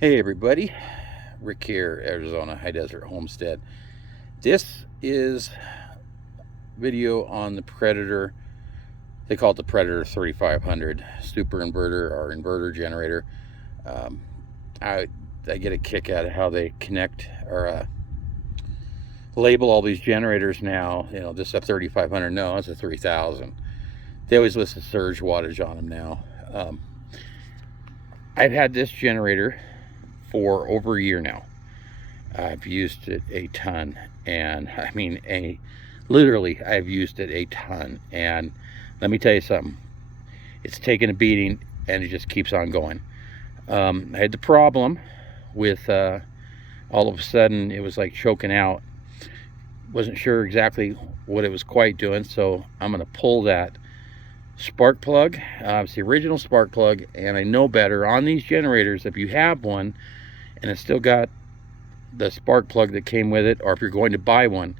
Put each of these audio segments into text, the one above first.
Hey everybody, Rick here, Arizona High Desert Homestead. This is video on the Predator. They call it the Predator 3500 super inverter or inverter generator. Um, I get a kick out of how they connect or label all these generators now. You know, this is a 3500. No, it's a 3000. They always list the surge wattage on them now. I've had this generator for over a year now. I've used it a ton, and I mean literally I've used it a ton, and let me tell you something, it's taken a beating and it just keeps on going. I had the problem with all of a sudden it was like choking out. Wasn't sure exactly what it was quite doing, so I'm going to pull that spark plug. It's the original spark plug, and I know better on these generators, if you have one and it's still got the spark plug that came with it, or if you're going to buy one,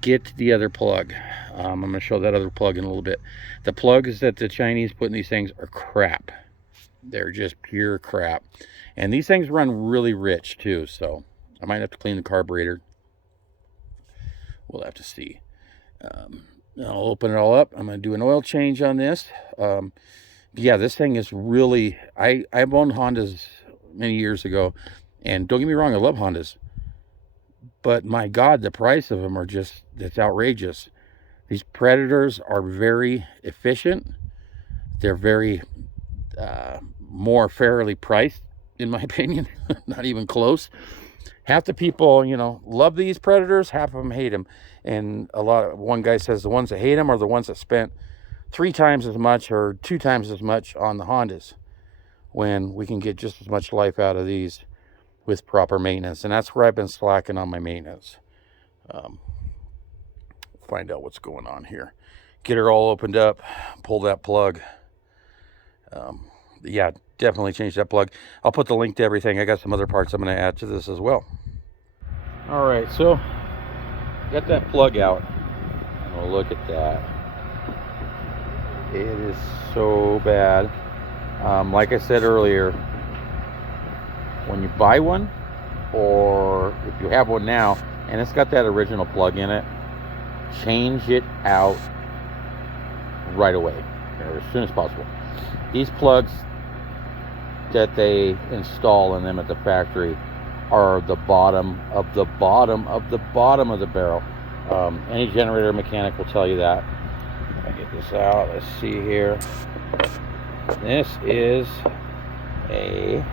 get the other plug. I'm going to show that other plug in a little bit. The plugs that the Chinese put in these things are crap. They're just pure crap, and these things run really rich too, so I might have to clean the carburetor. We'll have to see. I'll open it all up. I'm going to do an oil change on this. Yeah, this thing is really, I've owned Hondas many years ago, and don't get me wrong, I love Hondas, but my God, the price of them are just, it's outrageous. These Predators are very efficient. They're very more fairly priced, in my opinion. Not even close. Half the people, you know, love these Predators, half of them hate them. And one guy says the ones that hate them are the ones that spent 3 times as much or 2 times as much on the Hondas, when we can get just as much life out of these with proper maintenance. And that's where I've been slacking on my maintenance. Find out what's going on here. Get her all opened up, pull that plug. Yeah, definitely change that plug. I'll put the link to everything. I got some other parts I'm going to add to this as well. All right, so got that plug out, and we'll look at that. It is so bad. Like I said earlier, when you buy one, or if you have one now and it's got that original plug in it, change it out right away, or as soon as possible. These plugs that they install in them at the factory are the bottom of the bottom of the bottom of the barrel. Any generator mechanic will tell you that. I'll get this out. Let's see here. This is a,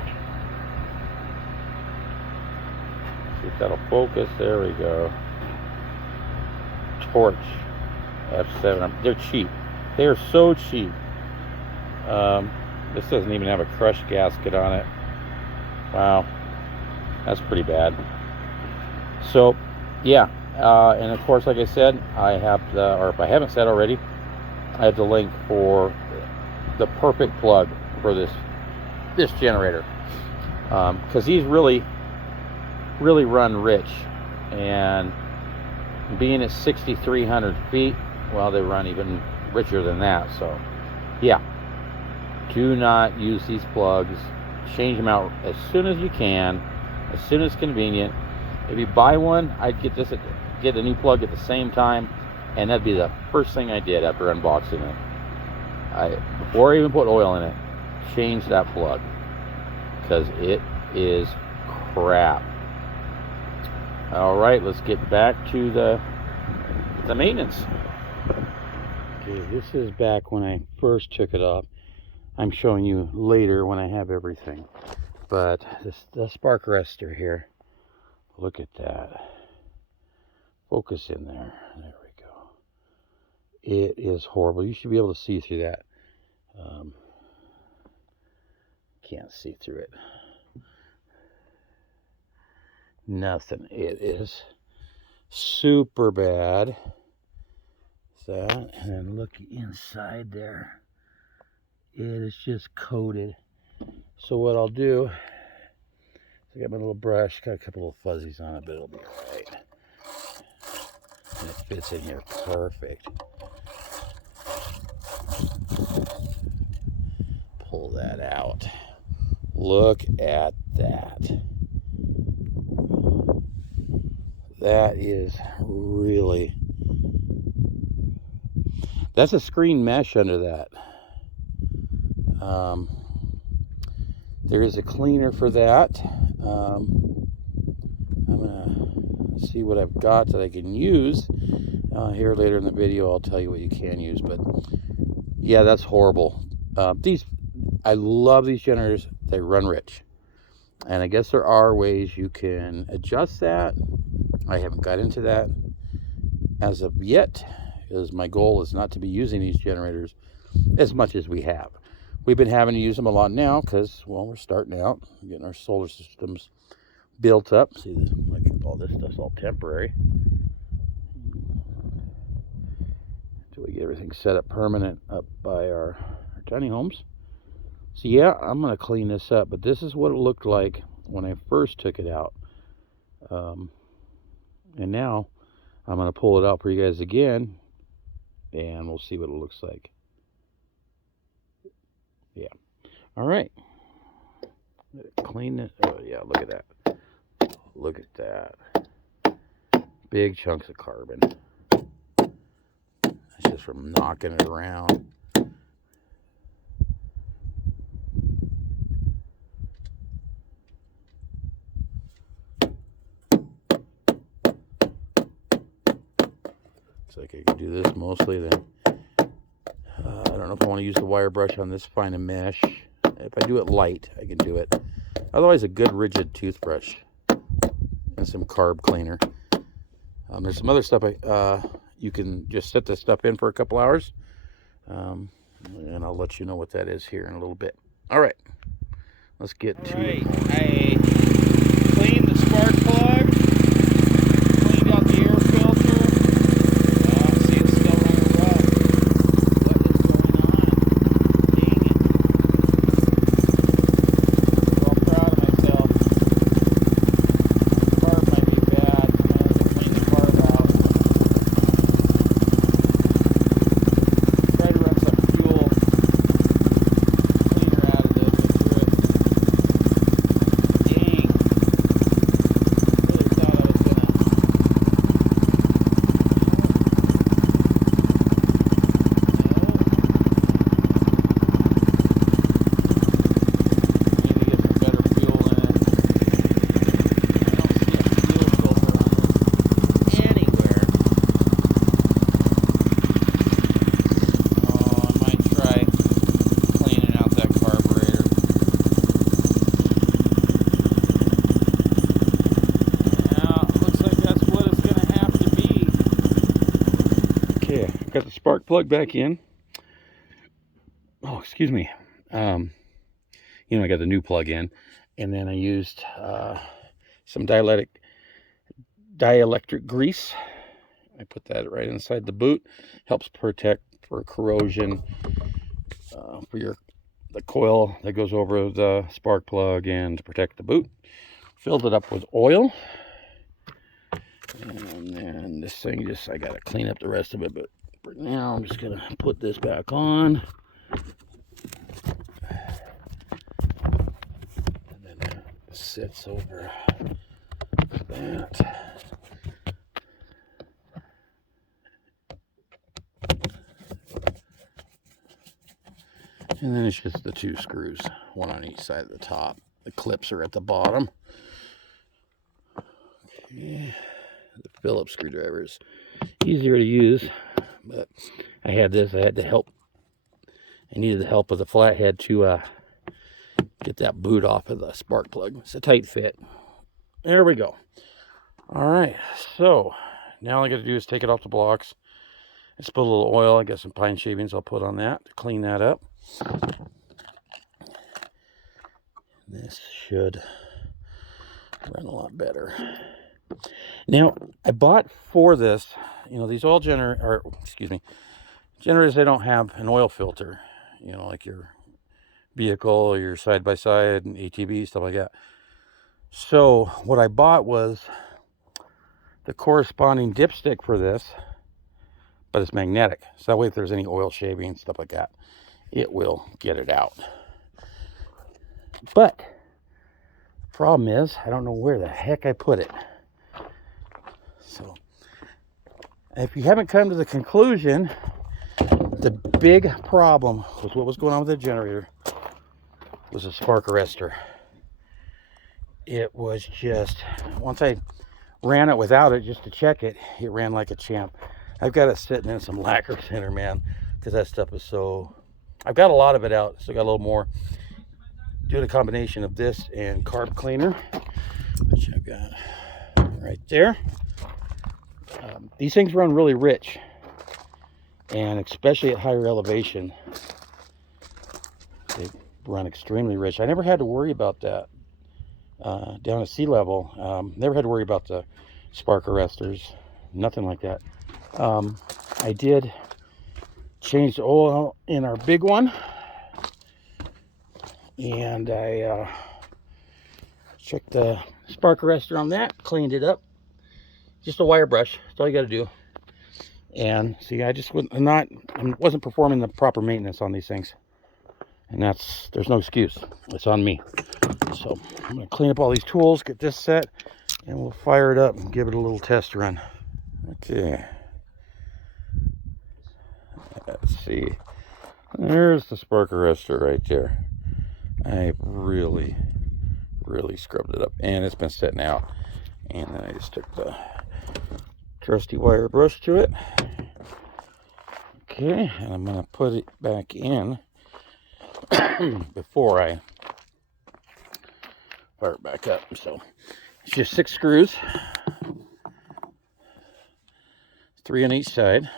see if that'll focus. There we go. Torch F7. They're cheap. They are so cheap. This doesn't even have a crush gasket on it. Wow, that's pretty bad. So yeah, and of course, like I said, I have or if I haven't said already, I have the link for the perfect plug for this generator, because these really run rich, and being at 6,300 feet, well, they run even richer than that. So yeah, do not use these plugs. Change them out as soon as you can, as soon as convenient. If you buy one, I'd get a new plug at the same time, and that'd be the first thing I did after unboxing it. Before I even put oil in it, change that plug, because it is crap. All right, let's get back to the maintenance. Okay, this is back when I first took it off. I'm showing you later when I have everything. But the spark arrestor here, look at that. Focus in there. There we go. It is horrible. You should be able to see through that. Can't see through it. Nothing. It is super bad. That, and look inside there. It is just coated. So what I'll do, I got my little brush, got a couple of fuzzies on it, but it'll be all right. And it fits in here perfect. Pull that out. Look at that. That is really, that's a screen mesh under that. There is a cleaner for that. I'm gonna see what I've got that I can use. Here later in the video I'll tell you what you can use, but yeah, that's horrible. I love these generators. They run rich, and I guess there are ways you can adjust that. I haven't got into that as of yet, because my goal is not to be using these generators as much as we have. We've been having to use them a lot now because, well, we're starting out, getting our solar systems built up. See, like all this stuff's all temporary. Until we get everything set up permanent up by our tiny homes. So yeah, I'm going to clean this up, but this is what it looked like when I first took it out. And now I'm going to pull it out for you guys again, and we'll see what it looks like. Yeah. All right. Clean it. Oh yeah, look at that. Look at that. Big chunks of carbon. That's just from knocking it around. Looks like I can do this mostly then. I don't know if I want to use the wire brush on this fine a mesh. If I do it light, I can do it. Otherwise, a good rigid toothbrush and some carb cleaner. There's some other stuff you can just set this stuff in for a couple hours, and I'll let you know what that is here in a little bit. All right, let's get to it. I cleaned the spark plug, cleaned out the air filter. See, it's still running rough. What is going on? Dang it. I'm all proud of myself. The carb might be bad. I have to clean the carb out. Try to run some fuel cleaner additive into it. Dang. Really thought I was gonna. Need to get some better fuel in it. I don't see a fuel filter on this anywhere. Oh, I might try cleaning out that carburetor. Yeah, looks like that's what it's gonna have to be. Okay, I've got the spark plug back in. Oh, excuse me. I got the new plug in, and then I used some dielectric grease. I put that right inside the boot. Helps protect for corrosion, for the coil that goes over the spark plug, and to protect the boot. Filled it up with oil, and then this thing I gotta clean up the rest of it, but for now I'm just gonna put this back on. And then it sits over that. And then it's just the two screws, one on each side of the top. The clips are at the bottom. Okay. The Phillips screwdriver is easier to use, but I had the help. I needed the help of the flathead to get that boot off of the spark plug. It's a tight fit. There we go. All right, so now all I got to do is take it off the blocks. Let's put a little oil. I got some pine shavings I'll put on that to clean that up. This should run a lot better. Now, I bought for this, these oil generators, they don't have an oil filter, like your vehicle, your side-by-side, and ATV, stuff like that. So what I bought was the corresponding dipstick for this, but it's magnetic. So that way if there's any oil shaving, stuff like that, it will get it out. But the Problem is, I don't know where the heck I put it. So, if you haven't come to the conclusion, the big problem with what was going on with the generator was a spark arrestor. It was just, once I ran it without it just to check it, it ran like a champ. I've got it sitting in some lacquer center, man, because that stuff is so, I've got a lot of it out, still got a little more. Doing a combination of this and carb cleaner, which I've got right there. These things run really rich, and especially at higher elevation, they run extremely rich. I never had to worry about that down at sea level. Never had to worry about the spark arrestors, nothing like that. I did change the oil in our big one, and I checked the spark arrestor on that, cleaned it up. Just a wire brush, that's all you got to do. And see, I just wasn't performing the proper maintenance on these things, and there's no excuse. It's on me. So I'm gonna clean up all these tools, get this set, and we'll fire it up and give it a little test run. Okay. Let's see. There's the spark arrestor right there. I really scrubbed it up, and it's been sitting out. And then I just took the trusty wire brush to it. Okay, and I'm gonna put it back in before I fire it back up. So it's just 6 screws, 3 on each side.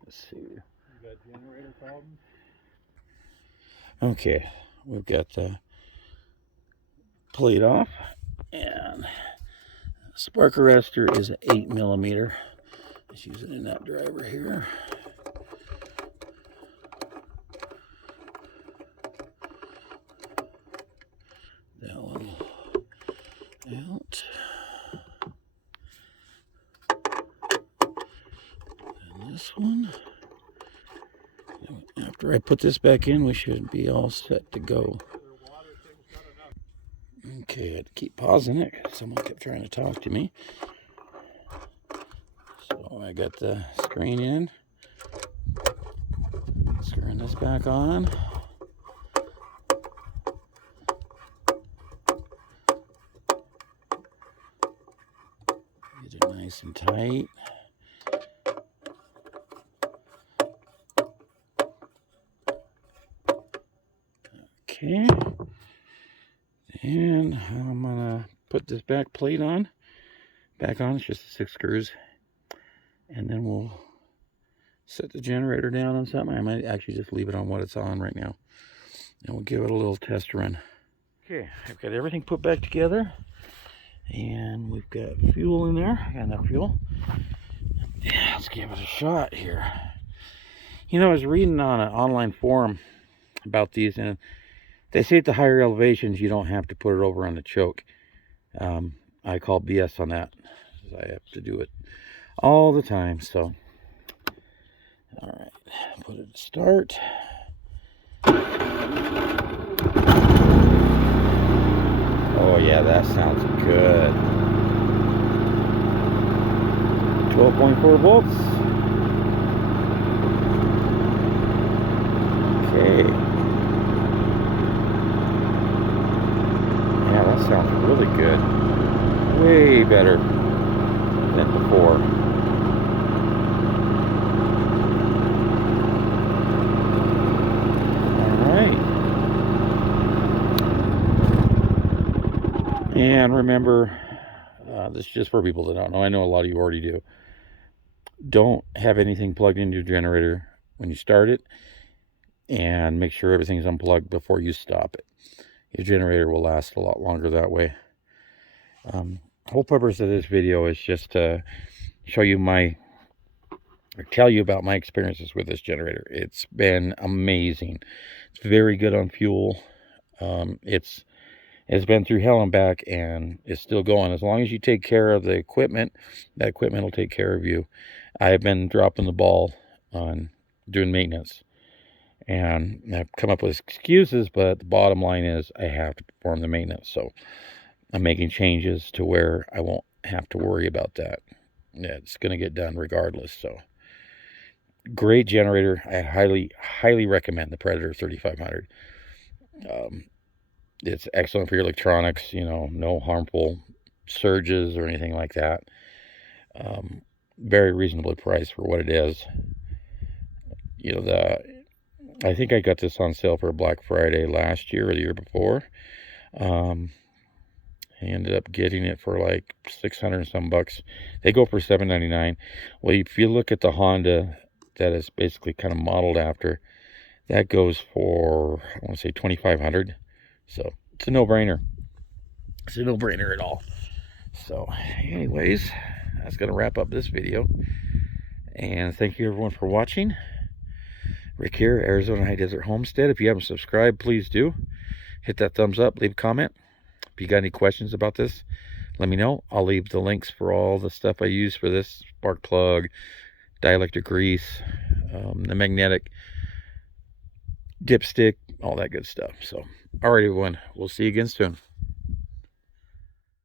Let's see. You got generator problems? Okay, we've got the plate off, and spark arrestor is an 8mm. Just use it in that driver here. That one out. And this one. After I put this back in, we should be all set to go. Okay, I had to keep pausing it because someone kept trying to talk to me. So I got the screen in. Screwing this back on. Get it nice and tight. Okay, and I'm gonna put this back plate on. Back on, it's just 6 screws, and then we'll set the generator down on something. I might actually just leave it on what it's on right now, and we'll give it a little test run. Okay, I've got everything put back together, and we've got fuel in there. I got enough fuel. Yeah, let's give it a shot here. You know, I was reading on an online forum about these, and they say at the higher elevations you don't have to put it over on the choke. I call BS on that. I have to do it all the time. So, all right, put it to start. Oh yeah, that sounds good. 12.4 volts. Okay. Yeah, that sounds really good. Way better than before. Alright. And remember, this is just for people that don't know. I know a lot of you already do. Don't have anything plugged into your generator when you start it. And make sure everything's unplugged before you stop it. Your generator will last a lot longer that way. Whole purpose of this video is just to show you tell you about my experiences with this generator. It's been amazing. It's very good on fuel. It's It's been through hell and back, and it's still going. As long as you take care of the equipment, that equipment will take care of you. I've been dropping the ball on doing maintenance, and I've come up with excuses, but the bottom line is I have to perform the maintenance. So I'm making changes to where I won't have to worry about that. It's going to get done regardless. So great generator. I highly recommend the Predator 3500. It's excellent for your electronics, you know, no harmful surges or anything like that. Very reasonably priced for what it is. You know, I think I got this on sale for Black Friday last year or the year before. I ended up getting it for like 600 and some bucks. They go for $7.99. Well, if you look at the Honda that is basically kind of modeled after, that goes for, I want to say, 2,500. So it's a no-brainer. It's a no-brainer at all. So anyways, that's going to wrap up this video. And thank you everyone for watching. Rick here, Arizona High Desert Homestead. If you haven't subscribed, please do. Hit that thumbs up, leave a comment. If you got any questions about this, let me know. I'll leave the links for all the stuff I use for this: spark plug, dielectric grease, the magnetic dipstick, all that good stuff. So, all right, everyone. We'll see you again soon.